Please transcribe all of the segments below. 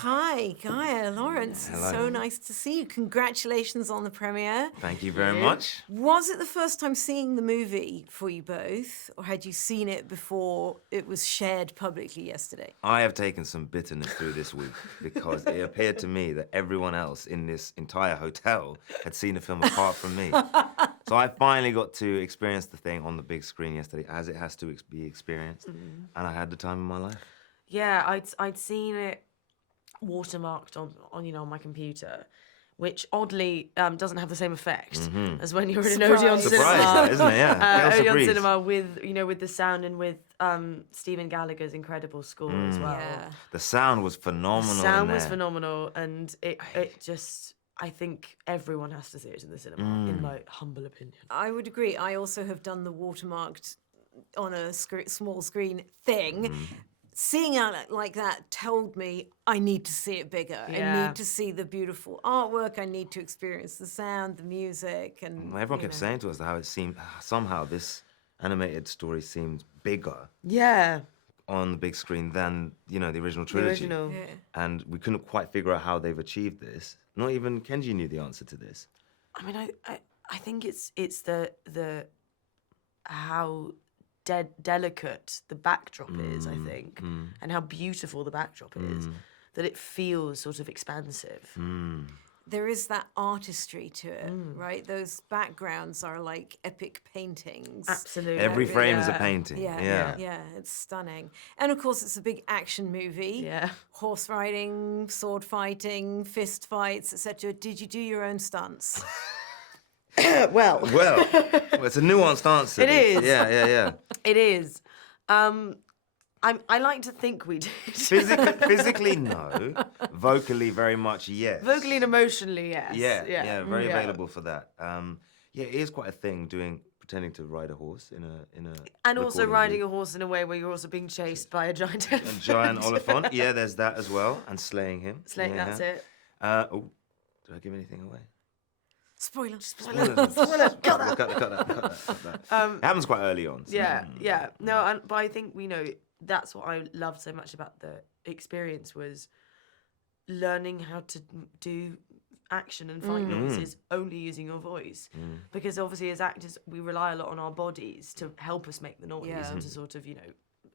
Hi, Gaia, Laurence. Hello. So nice to see you. Congratulations on the premiere. Thank you very much. Was it the first time seeing the movie for you both, or had you seen it before it was shared publicly yesterday? I have taken some bitterness through this week because it appeared to me that everyone else in this entire hotel had seen the film apart from me. So I finally got to experience the thing on the big screen yesterday as it has to be experienced, and I had the time of my life. Yeah, I'd seen it watermarked on on my computer, which oddly doesn't have the same effect as when you're in an Odeon Surprise. cinema. Surprise, isn't it? Yeah. Gale Odeon Breeze. cinema with the sound and with Stephen Gallagher's incredible score as well. Yeah. The sound was phenomenal. The sound in was there. phenomenal, and it just. I think everyone has to see it in the cinema, in my humble opinion. I would agree. I also have done the watermarked on a small screen thing. Seeing it like that told me I need to see it bigger. I Yeah. need to see the beautiful artwork. I need to experience the sound, the music, and Well, everyone kept saying to us how it seemed somehow this animated story seemed bigger Yeah, on the big screen than the original the trilogy. original. Yeah. And we couldn't quite figure out how they've achieved this. Not even Kenji knew the answer to this. I mean, I think it's the how delicate the backdrop is, I think, and how beautiful the backdrop is, that it feels sort of expansive. There is that artistry to it, right? Those backgrounds are like epic paintings. Absolutely. Every frame is a Yeah. painting. Yeah, it's stunning. And of course, it's a big action movie. Yeah. Horse riding, sword fighting, fist fights, etc. Did you do your own stunts? Well, Well, it's a nuanced answer. It this. is. Yeah. it is. I like to think we did. Physically, no. Vocally, very much, yes. Vocally and emotionally, yes. Yeah, very available for that. Yeah, it is quite a thing pretending to ride a horse in a. And also recording riding booth. a horse in a way where you're also being chased by a giant A elephant. giant Oliphant. Yeah, there's that as well, and slaying him. That's it. Oh, did I give anything away? Spoiler. Cut that. It happens quite early on. So. Yeah. No, but I think that's what I loved so much about the experience was learning how to do action and fight noises only using your voice, because obviously as actors we rely a lot on our bodies to help us make the noise and to sort of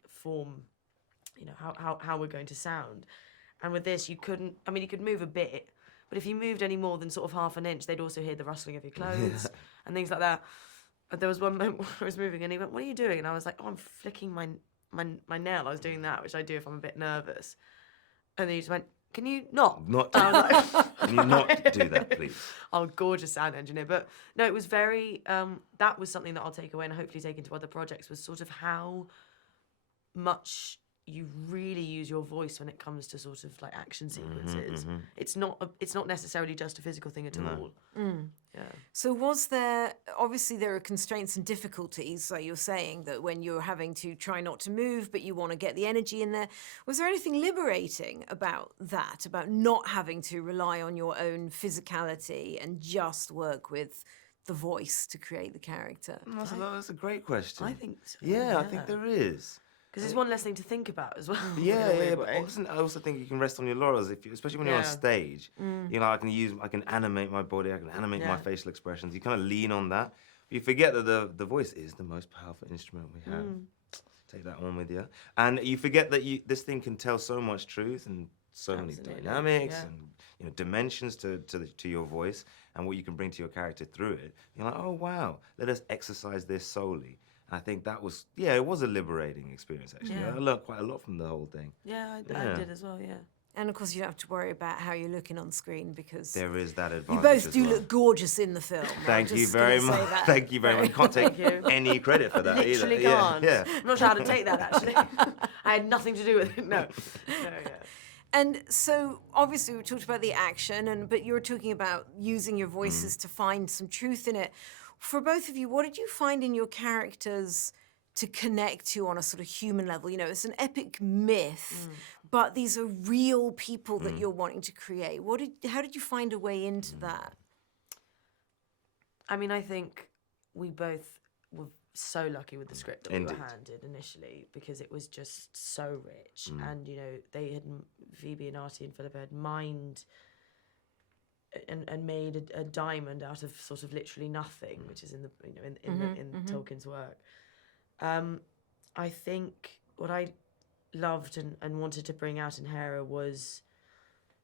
form how we're going to sound. And with this you could move a bit, but if you moved any more than sort of half an inch, they'd also hear the rustling of your clothes and things like that. But there was one moment where I was moving and he went, "What are you doing?" And I was like, "Oh, I'm flicking my nail." I was doing that, which I do if I'm a bit nervous. And then he just went, "Can you not?" Not. I was like, Can you not do that, please? Oh, gorgeous sound engineer. But no, it was very, that was something that I'll take away and hopefully take into other projects, was sort of how much you really use your voice when it comes to sort of like action sequences. It's not necessarily just a physical thing at all. Yeah. So obviously there are constraints and difficulties, like you're saying, that when you're having to try not to move, but you want to get the energy in there. Was there anything liberating about that, about not having to rely on your own physicality and just work with the voice to create the character? That's a great question. I think so. Yeah, I think there is. Because it's one less thing to think about as well. Yeah, in a weird but way. I also think you can rest on your laurels, especially when you're on stage. I can animate my body, I can animate my facial expressions. You kind of lean on that. But you forget that the voice is the most powerful instrument we have. Take that one with you. And you forget that this thing can tell so much truth and so many dynamics and dimensions to your voice and what you can bring to your character through it. You're like, oh wow, let us exercise this solely. I think that was, it was a liberating experience, actually. Yeah. I learned quite a lot from the whole thing. I did as well, yeah. And of course you don't have to worry about how you're looking on screen, because There is that you advantage both as do well. look gorgeous in the film. Thank you very much. Thank you very much. You can't take any credit for that Literally either. can't. Yeah. I'm not sure how to take that, actually. I had nothing to do with it, no. And so, obviously, we talked about the action, but you were talking about using your voices to find some truth in it. For both of you, what did you find in your characters to connect to on a sort of human level? It's an epic myth, but these are real people that you're wanting to create. How did you find a way into that? I mean, I think we both were so lucky with the script that we Indeed. were handed initially, because it was just so rich, and Phoebe and Artie and Philippa had mined and made a diamond out of sort of literally nothing, which is in Tolkien's work. I think what I loved and wanted to bring out in Hera was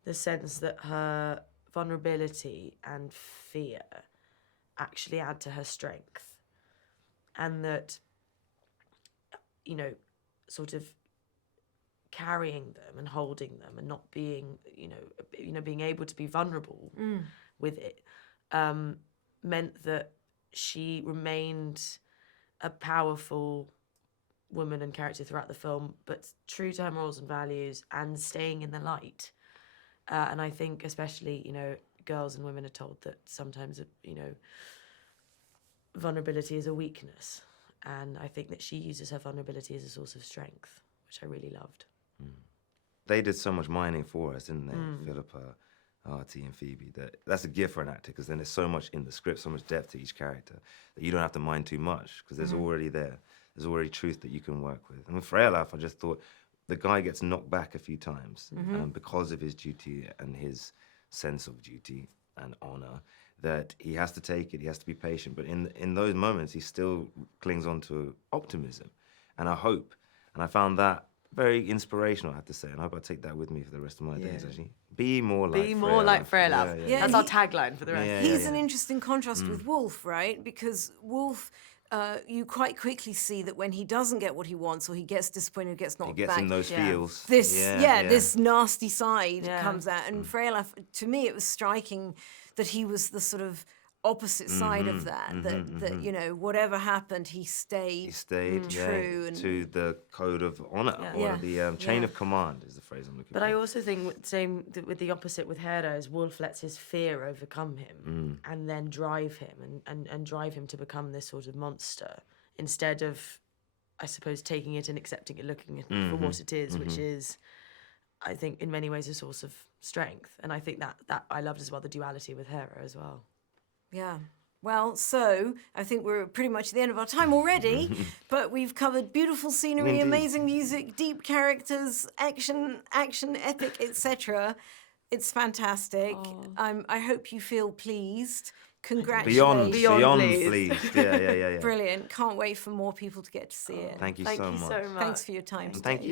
the sense that her vulnerability and fear actually add to her strength, and that, sort of carrying them and holding them and not being, being able to be vulnerable with it, meant that she remained a powerful woman and character throughout the film, but true to her morals and values and staying in the light. And I think especially, girls and women are told that sometimes, vulnerability is a weakness. And I think that she uses her vulnerability as a source of strength, which I really loved. They did so much mining for us, didn't they? Philippa, Artie, and Phoebe. That's a gift for an actor, because then there's so much in the script, so much depth to each character, that you don't have to mine too much, because there's already there. There's already truth that you can work with. And with Freyalaf, I just thought the guy gets knocked back a few times because of his duty and his sense of duty and honor, that he has to take it, he has to be patient. But in those moments, he still clings on to optimism and a hope. And I found that very inspirational, I have to say. And I hope I take that with me for the rest of my days, actually. Be more like Freyalaf. Yeah, That's our tagline for the rest. He's an interesting contrast with Wolf, right? Because Wolf, you quite quickly see that when he doesn't get what he wants, or he gets disappointed, or gets knocked back, he gets in those feels. This nasty side comes out. And Freyalaf, to me, it was striking that he was the sort of opposite side of that. That whatever happened, he stayed true and to the code of honor, or the chain of command is the phrase I'm looking for. But I also think with the opposite with Hera is Wolf lets his fear overcome him and then drive him and drive him to become this sort of monster, instead of, I suppose, taking it and accepting it, looking at it for what it is, which is, I think, in many ways a source of strength. And I think that I loved as well the duality with Hera as well. Yeah. Well, so I think we're pretty much at the end of our time already, but we've covered beautiful scenery, amazing music, deep characters, action, epic, etc. It's fantastic. I hope you feel pleased. Congratulations. Beyond pleased. Yeah. Brilliant. Can't wait for more people to get to see it. Thank you so much. Thanks for your time today. Thank you.